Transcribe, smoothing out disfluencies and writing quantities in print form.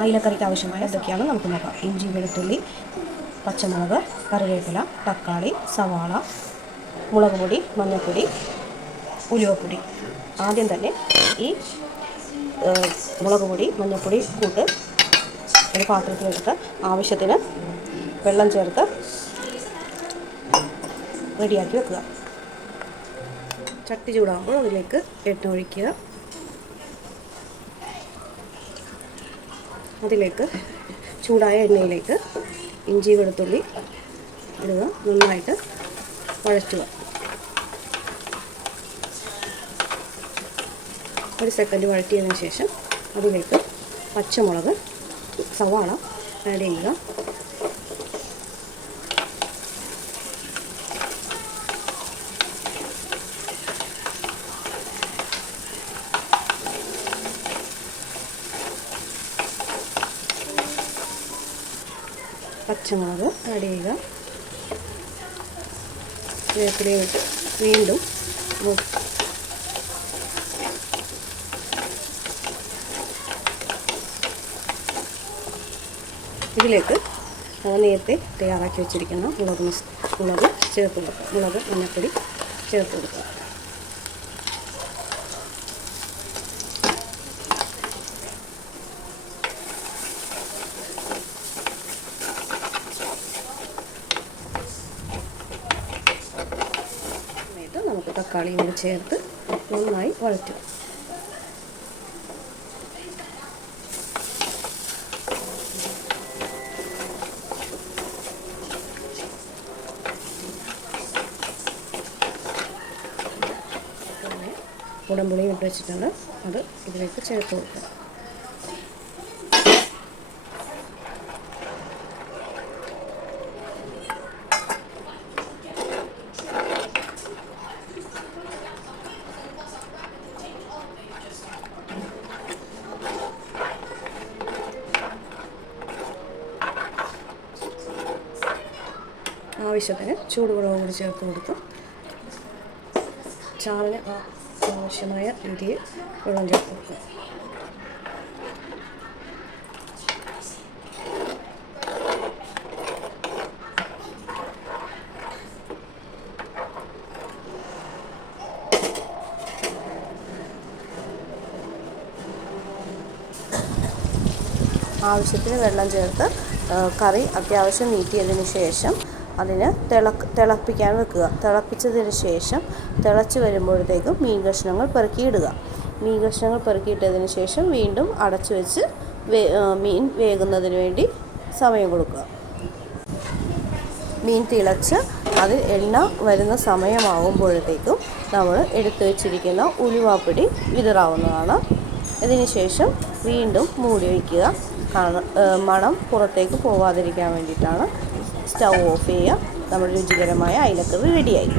അയിലക്കറിക്ക് ആവശ്യമായ എന്തൊക്കെയാണ് നമുക്ക് നോക്കാം. ഇഞ്ചി, വെളുത്തുള്ളി, പച്ചമുളക്, കറിവേപ്പില, തക്കാളി, സവാള, മുളക് പൊടി, മഞ്ഞൾപ്പൊടി, ഉലുവപ്പൊടി. ആദ്യം തന്നെ ഈ മുളക് പൊടി, മഞ്ഞൾപ്പൊടി കൂട്ട് ഒരു പാത്രത്തിലെടുത്ത് ആവശ്യത്തിന് വെള്ളം ചേർത്ത് റെഡിയാക്കി വെക്കുക. ചട്ടി ചൂടാകുമ്പോൾ അതിലേക്ക് എണ്ണ ഒഴിക്കുക. അതിലേക്ക് ചൂടായ എണ്ണയിലേക്ക് ഇഞ്ചി, വെളുത്തുള്ളി ഇടുക. നന്നായിട്ട് വഴറ്റുക. ഒരു സെക്കൻഡ് വഴറ്റിയതിന് ശേഷം അതിലേക്ക് പച്ചമുളക്, സവാള ആഡ് ചെയ്യുക. പച്ചമുളക് ആഡ് ചെയ്യുക. വേപ്പിലയും ഇട്ട് വീണ്ടും ഇതിലേക്ക് നേരത്തെ തയ്യാറാക്കി വെച്ചിരിക്കുന്ന മുളക് ചേർത്ത് കൊടുക്കുക. മുളക്, മഞ്ഞൾപ്പൊടി ചേർത്ത് കൊടുക്കുക. നമുക്ക് തക്കാളിയും കൂടി ചേർത്ത് നന്നായി വഴറ്റുക. ഉടമ്പുളിയും ഇട്ട് വെച്ചിട്ടുണ്ട്, അത് ഇതിലേക്ക് ചേർത്ത് കൊടുക്കുക. ആവശ്യത്തിന് ചൂടുവെള്ളവും കൂടി ചേർത്ത് കൊടുത്ത് ചാറിന് ആവശ്യമായ രീതിയിൽ വെള്ളം ചേർത്ത് കൊടുക്കുക. ആവശ്യത്തിന് വെള്ളം ചേർത്ത് കറി അത്യാവശ്യം നീട്ടിയതിന് ശേഷം അതിന് തിളപ്പിക്കാൻ വെക്കുക. തിളപ്പിച്ചതിന് ശേഷം തിളച്ച് വരുമ്പോഴത്തേക്കും മീൻ കഷ്ണങ്ങൾ പെറുക്കിയിടുക. മീൻ കഷ്ണങ്ങൾ പെറുക്കിയിട്ടതിന് ശേഷം വീണ്ടും അടച്ചു വെച്ച് മീൻ വേകുന്നതിന് വേണ്ടി സമയം കൊടുക്കുക. മീൻ തിളച്ച് അതിൽ എണ്ണ വരുന്ന സമയമാകുമ്പോഴത്തേക്കും നമ്മൾ എടുത്തു വച്ചിരിക്കുന്ന ഉലുവാപ്പൊടി വിതറാവുന്നതാണ്. ഇതിന് ശേഷം വീണ്ടും മൂടി വയ്ക്കുക. മണം പുറത്തേക്ക് പോവാതിരിക്കാൻ വേണ്ടിയിട്ടാണ്. സ്റ്റൗ ഓഫ് ചെയ്യുക. നമ്മുടെ രുചികരമായ അയിലക്കറി റെഡിയായി.